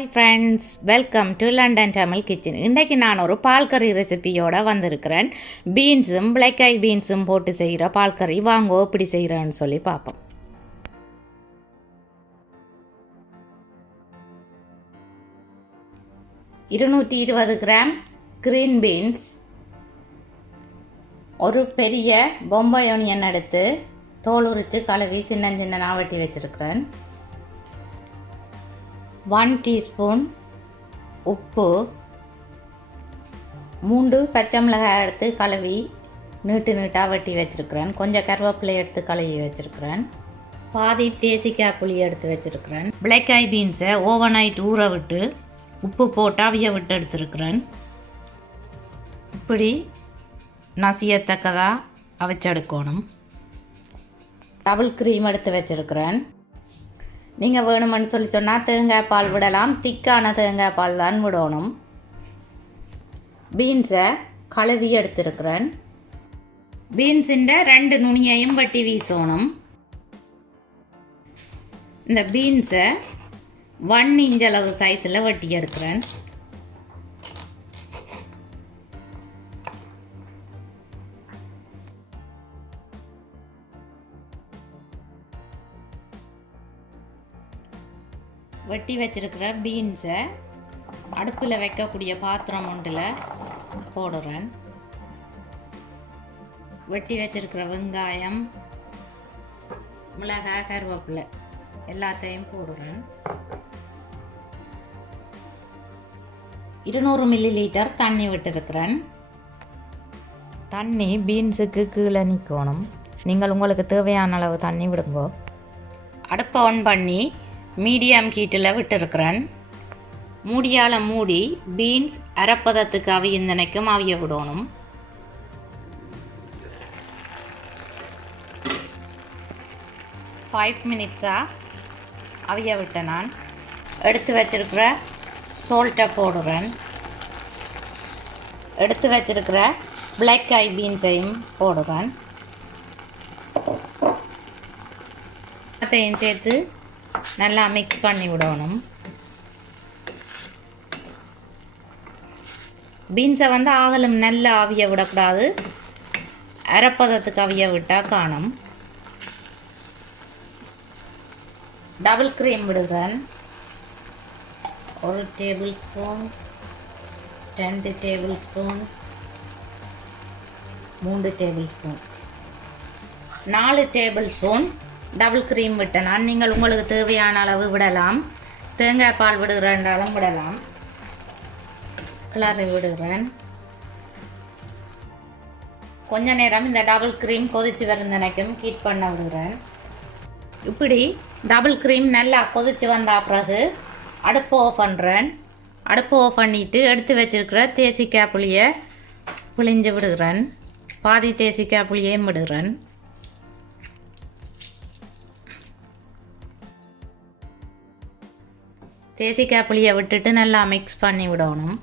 Hi friends, welcome to London Tamil kitchen. இன்றைக்கு நான் ஒரு பால் கறி ரெசிபியோடு வந்திருக்கிறேன். பீன்ஸும் பிளாக் ஐ பீன்ஸும் போட்டு செய்கிற பால் கறி வாங்கோ எப்படி செய்கிறேன்னு சொல்லி பார்ப்போம். $220 கிராம் க்ரீன் பீன்ஸ், ஒரு பெரிய பொம்பாய் ஆனியன் எடுத்து தோல் உரித்து கழுவி சின்ன சின்ன வெட்டி வச்சுருக்கிறேன். 1 டீஸ்பூன் உப்பு, 3 பச்சை மிளகாய் எடுத்து கழுவி நீட்டாக வெட்டி வச்சுருக்கிறேன். கொஞ்சம் கருவேப்பிலை எடுத்து கழுவி வச்சுருக்கிறேன். பாதி தேசிக்காய் புளி எடுத்து வச்சுருக்கிறேன். பிளாக் ஐ பீன்ஸை ஓவர் நைட் ஊற விட்டு உப்பு போட்டு அவிய விட்டு எடுத்துருக்கிறேன். இப்படி நசியத்தக்கதாக அவிச்செடுக்கணும். டபுள் க்ரீம் எடுத்து வச்சுருக்கிறேன். நீங்கள் வேணுமென்னு சொல்லி சொன்னால் தேங்காய் பால் விடலாம். திக்கான தேங்காய் பால் தான் விடணும். பீன்ஸை கழுவி எடுத்துருக்கிறேன். பீன்ஸுன்ற 2 நுனியையும் வெட்டி வீசணும். இந்த பீன்ஸை 1 இன்ச் அளவு சைஸில் வெட்டி எடுக்கிறேன். வெட்டி வச்சிருக்கிற பீன்ஸை அடுப்பில் வைக்கக்கூடிய பாத்திரம் ஒன்றில் போடுறேன். வெட்டி வச்சிருக்கிற வெங்காயம், மிளகாய், கருவேப்பிலை எல்லாத்தையும் போடுறேன். 200 மில்லிலிட்டர் தண்ணி விட்டுருக்கிறேன். தண்ணி பீன்ஸுக்கு கீழே நிற்கணும். நீங்கள் உங்களுக்கு தேவையான அளவு தண்ணி விடுங்கோ. அடுப்பை ஆன் பண்ணி மீடியம் ஹீட்டில் விட்டுருக்கிறேன். மூடியால் மூடி பீன்ஸ் அரைப்பதத்துக்கு அவியந்தனைக்கும் அவிய விடணும். ஃபைவ் மினிட்ஸாக அவிய விட்டேன். நான் எடுத்து வச்சிருக்கிற சால்ட்டை போடுறேன். எடுத்து வச்சிருக்கிற பிளாக் ஐ பீன்ஸையும் போடுறேன். அதையும் சேர்த்து நல்லா மிக்ஸ் பண்ணி விடணும். பீன்ஸை ஆகலும் நல்லா அவிய விடக்கூடாது. அரைப்பதத்துக்கு அவிய விட்டால் காணும். டபுள் க்ரீம் விடுகிறேன். 1 table spoon, 2 table spoon, 3 table spoon, 4 table spoon double cream விட்டேன். நீங்கள் உங்களுக்கு தேவையான அளவு விடலாம். தேங்காய் பால் விடுகிறேன்றாலும் விடலாம். கிளறி விடுகிறேன். கொஞ்ச நேரம் இந்த டபுள் க்ரீம் கொதித்து வருந்தனைக்கும் ஹீட் பண்ண விடுகிறேன். இப்படி டபுள் க்ரீம் நல்லா கொதித்து வந்த பிறகு அடுப்பு ஆஃப் பண்ணுறேன். அடுப்பு ஆஃப் பண்ணிவிட்டு எடுத்து வச்சிருக்கிற தேசிக்காய் புளியை புளிஞ்சு விடுகிறேன். பாதி தேசிக்காய் புளியையும் விடுகிறேன். தேசிக்காய் புளியை விட்டுட்டு நல்லா மிக்ஸ் பண்ணி விடணும்.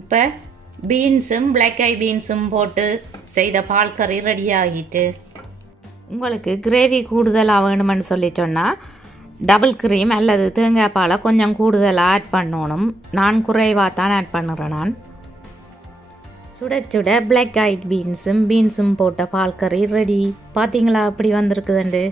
இப்போ பீன்ஸும் பிளாக் ஐ பீன்ஸும் போட்டு செய்த பால் கறி ரெடி ஆகிட்டு. உங்களுக்கு கிரேவி கூடுதலாக வேணுமென்னு சொல்லி சொன்னால் டபுள் க்ரீம் அல்லது தேங்காய் பாலை கொஞ்சம் கூடுதலாக ஆட் பண்ணணும். நான் குறைவாக தான் ஆட் பண்ணுறேன். நான் சுட சுட பிளாக் ஐ பீன்ஸும் போட்ட பால் கறி ரெடி. பார்த்தீங்களா எப்படி வந்திருக்குதுண்டு.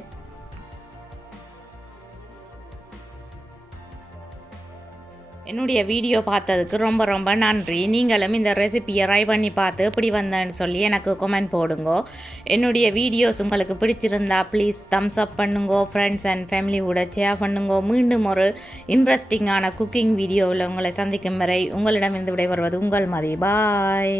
என்னுடைய வீடியோ பார்த்ததுக்கு ரொம்ப ரொம்ப நன்றி. நீங்களும் இந்த ரெசிபியை ட்ரை பண்ணி பார்த்து எப்படி வந்தேன்னு சொல்லி எனக்கு கமெண்ட் போடுங்கோ. என்னுடைய வீடியோஸ் உங்களுக்கு பிடிச்சிருந்தா ப்ளீஸ் தம்ஸ் அப் பண்ணுங்கோ. ஃப்ரெண்ட்ஸ் அண்ட் ஃபேமிலி கூட ஷேர் பண்ணுங்கோ. மீண்டும் ஒரு இன்ட்ரெஸ்டிங்கான குக்கிங் வீடியோவில் உங்களை சந்திக்கும் வரை உங்களிடமிருந்து விடைபெறுவது உங்கள் மதி. பாய்.